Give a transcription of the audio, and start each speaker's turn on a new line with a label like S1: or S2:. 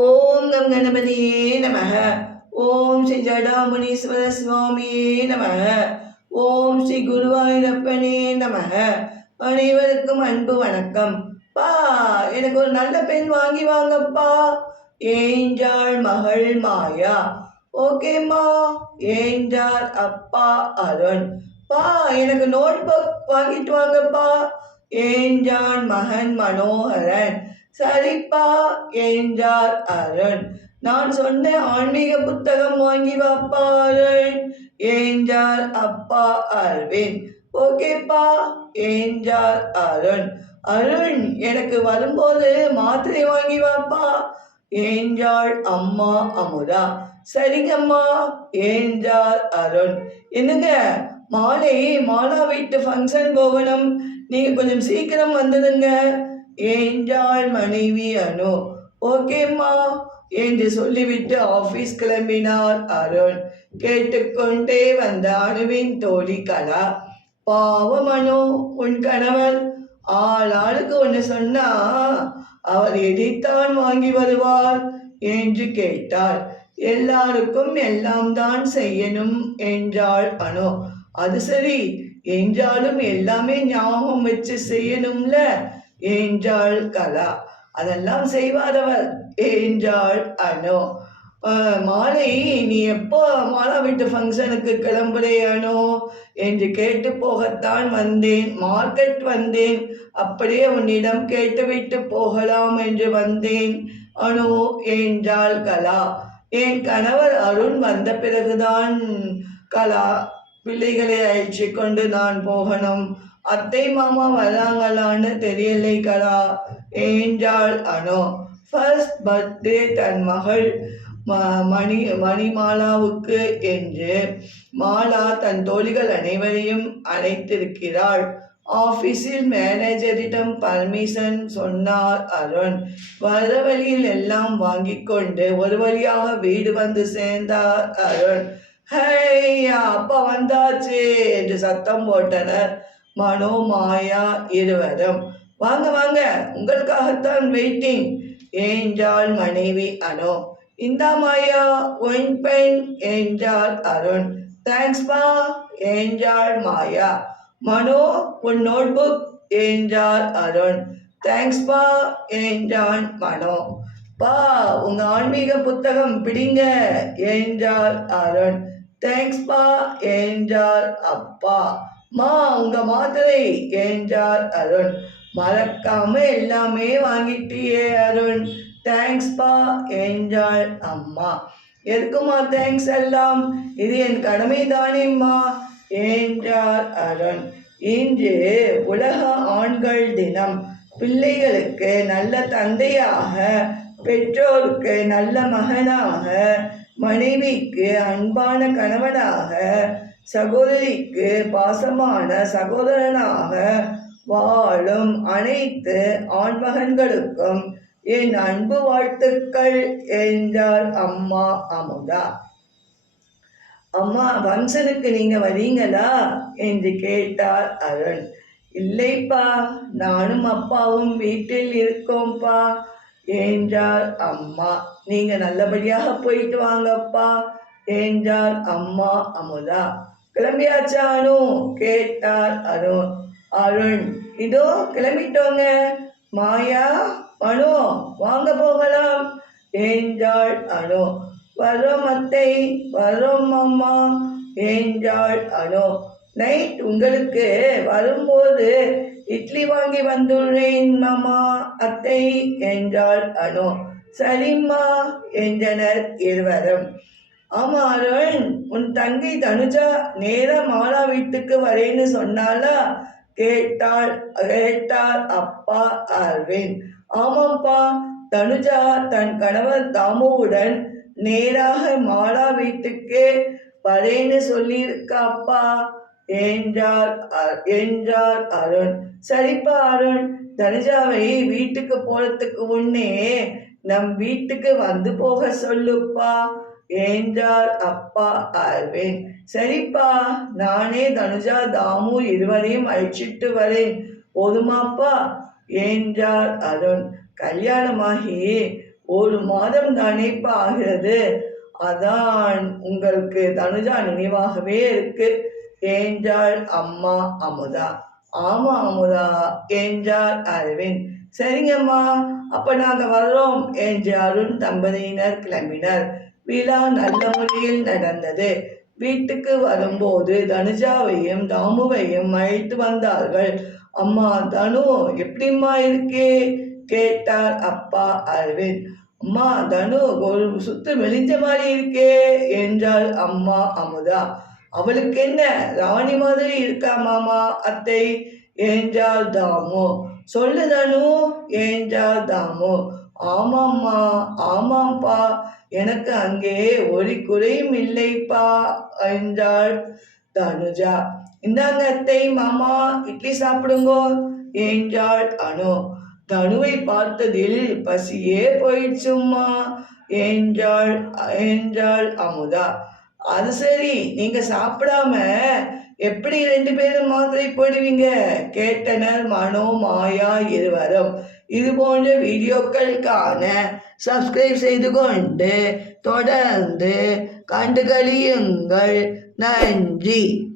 S1: ஓம் come கணபதியே நமக. ஓம் ஸ்ரீ ஜடாமுனீஸ்வர சுவாமியே நமக. ஓம் ஸ்ரீ குருவாயூரப்பனே நமக. அனைவருக்கும் அன்பு வணக்கம். பா எனக்கு ஒரு நல்ல பெண் வாங்கி வாங்கப்பா. ஏஞ்சாள் மகள் மாயா. ஓகேம்மா ஏஞ்சாள் அப்பா அருண். பா எனக்கு நோட் புக் வாங்கிட்டு வாங்கப்பா. ஏஞ்சான் மகன் மனோகரன். சரிப்பா என்றார் அருண். நான் சொன்ன ஆன்மீக புத்தகம் வாங்கி வாப்பா அருண் என்றார் அப்பா அரவிந்த் ஓகேப்பா என்றார் அருண். அருண் எனக்கு வரும்போது மாத்திரை வாங்கி வாப்பா. என்றாள் அம்மா அமுதா. சரிங்கம்மா என்றார் அருண். என்னங்க மாலை மாலா வீட்டு ஃபங்க்ஷன் போகணும். நீங்க கொஞ்சம் சீக்கிரம் வந்துடுங்க என்றாள் மனைவி அனு. ஓகேம்மா என்று சொல்லிவிட்டு ஆபீஸ் கிளம்பினார் அருண். கேட்டுக்கொண்டே வந்த அணுவின் தோழி கலா. பாவம் அனு உன் கணவர் ஆள் ஆளுக்கு ஒன்று சொன்னா அவர் எதைத்தான் வாங்கி வருவார்? என்று கேட்டார் எல்லாருக்கும் எல்லாம் தான் செய்யணும் என்றாள் அனு. அது சரி என்றாலும் எல்லாமே ஞாபகம் வச்சு செய்யணும்ல என்றாள் கலா. அதெல்லாம் செய்வாதவள் என்றாள் அனு. மாலை நீ எப்போ மாலா வீட்டு ஃபங்க்ஷனுக்கு கிளம்புறேயானோ என்று கேட்டு போகத்தான் வந்தேன். மார்க்கெட் வந்தேன். அப்படியே உன்னிடம் கேட்டுவிட்டு போகலாம் என்று வந்தேன். அணு என்றாள் கலா. என் கணவர் அருண் வந்த பிறகுதான் கலா. பிள்ளைகளை அழைச்சி கொண்டு நான் போகணும். அத்தை மாமா வராங்களான்னு தெரியலை கடா என்றாள் அனு ஃபர்ஸ்ட் பர்த்டே தன் மகள் ம- மணி மணிமாலாவுக்கு என்று மாலா தன் தோழிகள் அனைவரையும் அழைத்திருக்கிறாள். ஆஃபீஸில் மேனேஜரிடம் பர்மிஷன் சொன்னார் அருண். வர வழியில் எல்லாம் வாங்கி கொண்டு ஒரு வழியாக வீடு வந்து சேர்ந்தார் அருண். ஹே அப்பா வந்தாச்சு என்று சத்தம் போட்டனர். மனோ மாயா இருவரும். வாங்க வாங்க. உங்களுக்காகத்தான் வெயிட்டிங் என்றாள் மனைவி அனு. இந்தா மாயா ஒன் பென் என்றார் அருண். தேங்க்ஸ்பா என்றாள் மாயா. மனோ உன் நோட்புக் என்றார் அருண். தேங்க்ஸ்பா என்றான் மனோ. பா உங்க ஆன்மீக புத்தகம் பிடிங்க என்றார் அருண். தேங்க்ஸ்பா என்றார் அப்பா. மா உங்க மாத்திரை என்றார் அருண். மறக்காம எல்லாமே வாங்கிட்டியே அருண். தேங்க்ஸ் பா என்றாள் அம்மா. எதுக்குமா தேங்க்ஸ் எல்லாம்? இது என் கடமை தானேம்மா என்றார் அருண். இன்று உலக ஆண்கள் தினம். பிள்ளைகளுக்கு நல்ல தந்தையாக பெற்றோருக்கு நல்ல மகனாக மனைவிக்கு அன்பான கணவனாக சகோதரிக்கு பாசமான சகோதரனாக வாழும் அனைத்து ஆண்மகன்களுக்கும் என் அன்பு வாழ்த்துக்கள் என்றார் அம்மா அமுதா. அம்மா ஃபங்க்ஷனுக்கு நீங்க வரீங்களா என்று கேட்டார் அருண். இல்லைப்பா நானும் அப்பாவும் வீட்டில் இருக்கோம்ப்பா என்றார் அம்மா. நீங்க நல்லபடியாக போயிட்டு வாங்கப்பா என்றார் அம்மா அமுதா. கிளம்பியாச்சானு? கேட்டார் அருண். அருண் இதோ கிளம்பிட்டோங்க. மாயா மனு வாங்க போகலாம் என்றாள் அனு. வரோம் அத்தை வரோம் அம்மா என்றாள் அனு. நைட் உங்களுக்கு வரும்போது இட்லி வாங்கி வந்துள்ளேன் மாமா அத்தை என்றாள் அனு. சரிம்மா என்றனர் இருவரும். ஆமா அருண் உன் தங்கை தனுஜா நேரா மாலா வீட்டுக்கு வரேன்னு சொன்னாலா கேட்டாள் கேட்டார் அப்பா அரவிந்த். ஆமாப்பா தனுஜா தன் கணவர் தாமுவுடன் நேராக மாலா வீட்டுக்கு வரேன்னு சொல்லியிருக்காப்பா என்றார் அ- என்றார் அருண். சரிப்பா அருண் தனுஜாவை வீட்டுக்கு போறதுக்கு முன்னே நம் வீட்டுக்கு வந்து போக சொல்லுப்பா. என்றார் அப்பா அருவேன் சரிப்பா நானே தனுஜா தாமு இருவரையும் அழைச்சிட்டு வரேன். போதுமாப்பா என்றார் அருண். கல்யாணமாகி ஒரு மாதம் தானே ஆகிறது. அதான் உங்களுக்கு தனுஜா நினைவாகவே இருக்கு என்றாள் அம்மா அமுதா. ஆமா அமுதா என்றார் அரவிந்த் சரிங்கம்மா அப்ப நாங்க வர்றோம் என்று அருண் தம்பதியினர் கிளம்பினர். விழா நல்ல முறையில் நடந்தது. வீட்டுக்கு வரும்போது தனுஜாவையும் தாமுவையும் அழைத்து வந்தார்கள். அம்மா தனு எப்படிம்மா இருக்கே? கேட்டார் அப்பா அரவிந்த். அம்மா தனு ஒரு சுத்து மெலிஞ்ச மாதிரி இருக்கே என்றாள் அம்மா அமுதா. அவளுக்கு என்ன ராணி மாதிரி இருக்கா மாமா அத்தை? என்றாள் தாமு. சொல்லு தனு என்றாள் தாமு. ஆமாம்மா ஆமாம்ப்பா எனக்கு அங்கே ஒரு குறையும் இல்லைப்பா என்றாள் தனுஜா. இந்தாங்க அத்தை மாமா இட்லி சாப்பிடுங்கோ என்றாள் அனு. தனுவை பார்த்ததில் பசியே போயிடுச்சும்மா என்றாள் என்றாள் அமுதா. அது சரி. நீங்க சாப்பிடாம எப்படி ரெண்டு பேரும் மாத்திரை போடுவீங்க? கேட்டனர் மனோ மாயா இருவரும். இது போன்ற வீடியோக்களுக்கான சப்ஸ்கிரைப் செய்து கொண்டு தொடர்ந்து கண்டு கழியுங்கள் நன்றி.